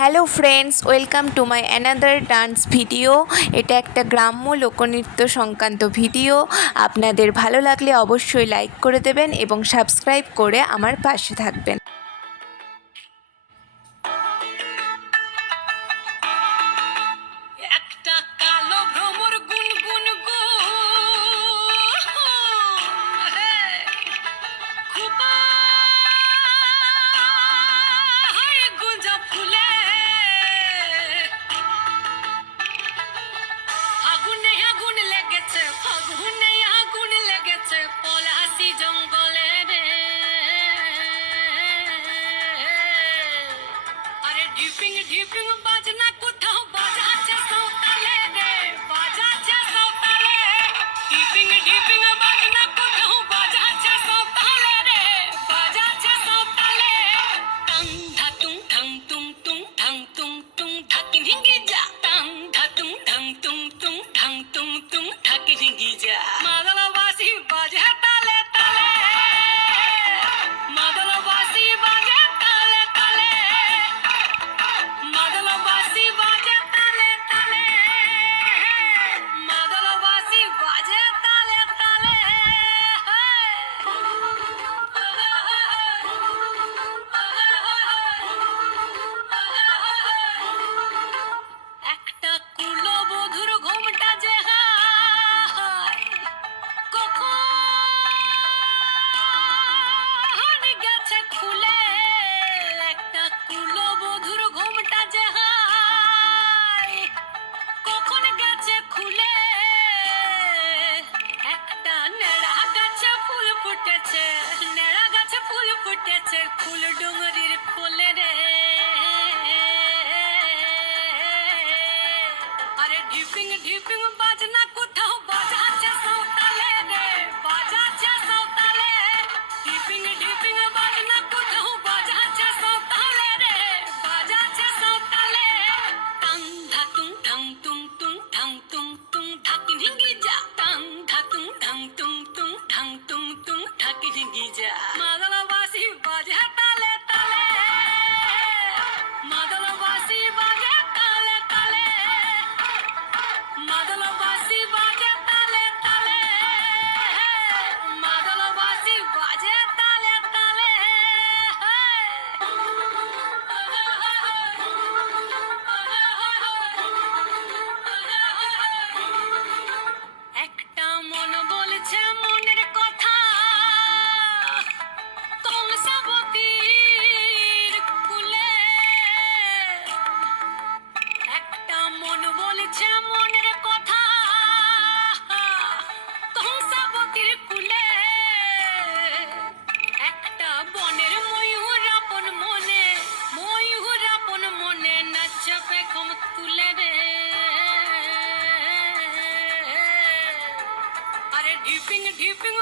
Hello friends, welcome to my another dance video. এটা একটা গ্রাম্য লোকনৃত্য সংক্রান্ত ভিডিও। আপনাদের ভালো লাগলে অবশ্যই লাইক করে দেবেন এবং সাবস্ক্রাইব করে আমার পাশে থাকবেন। একটা কালো ভ্রমর গুনগুন গো খুবা গুঞ্জা ফুলে ফাগুনে আগুন লেগেছে পলাশি জঙ্গলে রে আরে ঢিপিং ঢিপিং বাজনা কোথাও বাজাচ্ছে সৌতালে রে বাজাচ্ছে সৌতালে ঢিপিং ঢিপিং বাজনা কোথাও বাজাচ্ছে সৌতালে রে বাজাচ্ছে সৌতালে টং ধাতুং ঠং তুং তুং ঠং তুং তুং ঠাকি ঢিঙ্গি যা টং ধাতুং ঠং তুং তুং ঠং তুং তুং ঠাকি ঢিঙ্গি যা মাদলবাসী বাজে তালে তালে মাদলবাসী বাজে তালে তালে মাদলবাসী বাজে তালে তালে মাদলবাসী বাজে তালে তালে একটা কুলবধূর ঘোমটা যে হায় কখন গেছে খুলে একটা কুলবধূর ঘোমটা যে হায় কখন গেছে খুলে একটা নেড়া গাছে ফুল ফুটেছে নেড়া গাছে ফুল ফুটেছে ফুল ডুঙরির কোলে রে আরে ঢিপিং ঢিপিং বাজনা কোথাও বাজাচ্ছে সৌতালে রে বাজাচ্ছে সৌতালে ঢিপিং ঢিপিং বাজনা কোথাও বাজাচ্ছে সৌতালে রে বাজাচ্ছে সৌতালে টং ধাতুং ঠং তুং তুং ঠং তুং তুং ঠাকি ঢিঙ্গি যা টং ধাতুং ঠং তুং তুং ঠং তুং তুং ঠাকি ঢিঙ্গি যা মাদলবাসী বাজে তালে তালে মাদলবাসী বাজে তালে তালে মাদলবাসী বাজে তালে তালে মাদলবাসী বাজে তালে তালে একটা মন বলছে মনের কথা কংসাবতীর কুলে একটা মন বলছে মনের কথা কংসাবতীর কুলে একটা বনের ময়ূর আপন মনে নাচবে কম তুলে রে আরে ঢিপিং ঢিপিং